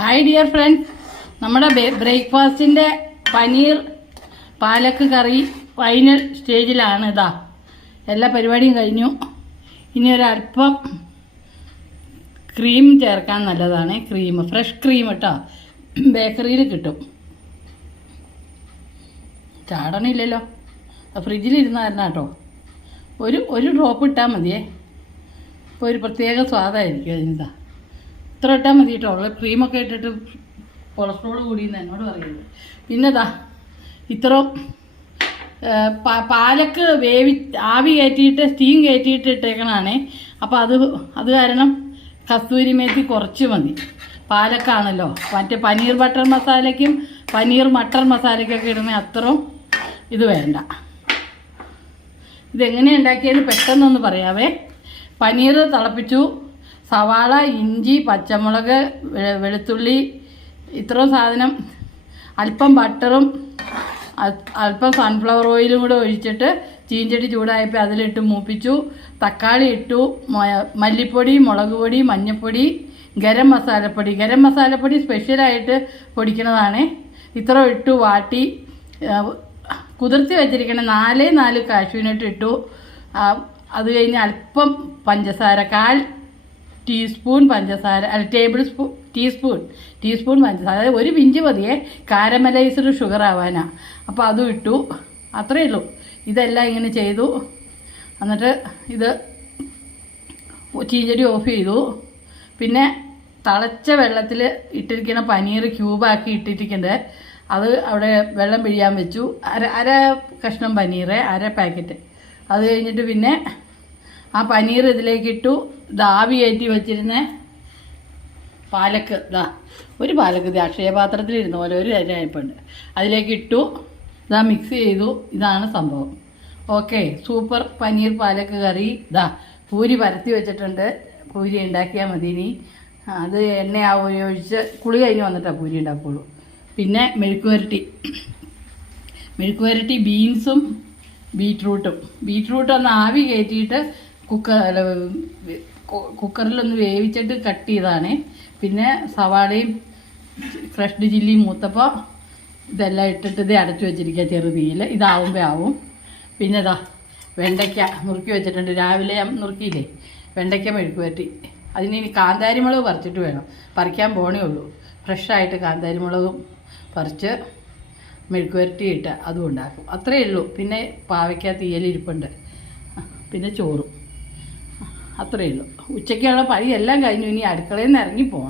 Hi dear friends, നമ്മുടെ ബ്രേക്ക്ഫാസ്റ്റിൻ്റെ പനീർ പാലക്ക് കറി final സ്റ്റേജിലാണ്. ഇതാ എല്ലാ പരിപാടിയും കഴിഞ്ഞു. ഇനി ഒരല്പം ക്രീം ചേർക്കാൻ നല്ലതാണ്. ക്രീം, ഫ്രഷ് ക്രീം കേട്ടോ, ബേക്കറിയിൽ കിട്ടും. ചാടണില്ലല്ലോ, ഫ്രിഡ്ജിലിരുന്ന കാരണം കേട്ടോ. ഒരു ഡ്രോപ്പ് ഇട്ടാൽ മതിയേ. ഇപ്പോൾ ഒരു പ്രത്യേക സ്വാദായിരിക്കും അതിനിതാ. ഇത്ര ഇട്ടാൽ മതി കേട്ടോ. ഉള്ള ക്രീമൊക്കെ ഇട്ടിട്ട് കൊളസ്ട്രോൾ കൂടിയെന്ന് എന്നോട് പറയുന്നത്. പിന്നെ ഇതാ ഇത്ര പാലക്ക് ആവി കയറ്റിയിട്ട് സ്റ്റീം കയറ്റിയിട്ട് ഇട്ടേക്കണാണേ. അപ്പോൾ അത് കാരണം കസ്തൂരി മേത്തി കുറച്ച് മതി. പാലക്കാണല്ലോ, മറ്റേ പനീർ ബട്ടർ മസാലയ്ക്കും പനീർ മട്ടർ മസാലയ്ക്കൊക്കെ ഇടുന്ന അത്രയും ഇത് വേണ്ട. ഇതെങ്ങനെ ഉണ്ടാക്കിയത് പെട്ടെന്നൊന്ന് പറയാവേ. പനീർ തിളപ്പിച്ചു, സവാള, ഇഞ്ചി, പച്ചമുളക്, വെളുത്തുള്ളി, ഇത്രയും സാധനം, അല്പം ബട്ടറും അല്പം സൺഫ്ലവർ ഓയിലും കൂടെ ഒഴിച്ചിട്ട് ചീഞ്ചട്ടി ചൂടായപ്പോൾ അതിലിട്ട് മൂപ്പിച്ചു. തക്കാളി ഇട്ടു, മല്ലിപ്പൊടി, മുളക് പൊടി, മഞ്ഞൾപ്പൊടി, ഗരം മസാലപ്പൊടി സ്പെഷ്യലായിട്ട് പൊടിക്കുന്നതാണ്. ഇത്ര ഇട്ടു വാട്ടി കുതിർത്തി വെച്ചിരിക്കണം. 4 കാഷ്യൂനട്ട് ഇട്ടു. അത് കഴിഞ്ഞ് അല്പം പഞ്ചസാര, 1/4 ടീസ്പൂൺ പഞ്ചസാര, ടീസ്പൂൺ പഞ്ചസാര, അതായത് 1 പിഞ്ച് മതിയേ, കാരമലൈസ്ഡ് ഷുഗർ ആവാനാണ്. അപ്പോൾ അതും ഇട്ടു. അത്രയേ ഉള്ളൂ. ഇതെല്ലാം ഇങ്ങനെ ചെയ്തു. എന്നിട്ട് ഇത് ചീഞ്ചട്ടി ഓഫ് ചെയ്തു. പിന്നെ തിളച്ച വെള്ളത്തിൽ ഇട്ടിരിക്കുന്ന പനീർ ക്യൂബാക്കി ഇട്ടിരിക്കുന്നത് അത് അവിടെ വെള്ളം പിഴിയാൻ വെച്ചു. അര കഷ്ണം പനീർ, 1 പാക്കറ്റ്. അത് കഴിഞ്ഞിട്ട് പിന്നെ ആ പനീർ ഇതിലേക്കിട്ടു. ആവി കയറ്റി വെച്ചിരുന്ന പാലക്ക്, ഒരു പാലക്ക് അക്ഷയപാത്രത്തിലിരുന്ന പോലെ ഒരു അരിപ്പുണ്ട്, അതിലേക്ക് ഇട്ടു. മിക്സ് ചെയ്തു. ഇതാണ് സംഭവം. ഓക്കെ, സൂപ്പർ പനീർ പാലക്ക് കറി. പൂരി പരത്തി വെച്ചിട്ടുണ്ട്. പൂരി ഉണ്ടാക്കിയാൽ മതി. ഇനി അത് എണ്ണ ഒഴിച്ച് കുളി കഴിഞ്ഞ് വന്നിട്ടാണ് പൂരി ഉണ്ടാക്കുള്ളൂ. പിന്നെ മെഴുക്ക് വരട്ടി ബീൻസും ബീറ്റ്റൂട്ടും ഒന്ന് ആവി കയറ്റിയിട്ട് കുക്കറിലൊന്ന് വേവിച്ചിട്ട് കട്ട് ചെയ്താണ്. പിന്നെ സവാളയും ക്രഷ്ഡ് ചില്ലിയും മൂത്തപ്പോൾ ഇതെല്ലാം ഇട്ടിട്ട് ഇത് അടച്ചു വെച്ചിരിക്കുക ചെറുതീയിൽ. ഇതാവുമ്പോൾ ആവും. പിന്നെ വെണ്ടയ്ക്ക നുറുക്കി വെച്ചിട്ടുണ്ട്. രാവിലെ നുറുക്കിയില്ലേ വെണ്ടയ്ക്ക മെഴുക്ക് വരട്ടി. അതിന് ഇനി കാന്താരിമുളക് പറിച്ചിട്ട് വേണം, പറിക്കാൻ പോണേ ഉള്ളൂ. ഫ്രഷായിട്ട് കാന്താരിമുളകും പറിച്ച് മെഴുക്ക് വരട്ടി ഇട്ട് അതും ഉണ്ടാക്കും. അത്രയേ ഉള്ളൂ. പിന്നെ പാവയ്ക്ക തീയലിരിപ്പുണ്ട്. പിന്നെ ചോറും. അത്രയേ ഉള്ളൂ. ഉച്ചയ്ക്കുള്ള പണി എല്ലാം കഴിഞ്ഞു. ഇനി അടുക്കളയിൽ നിന്ന് ഇറങ്ങി പോകണം.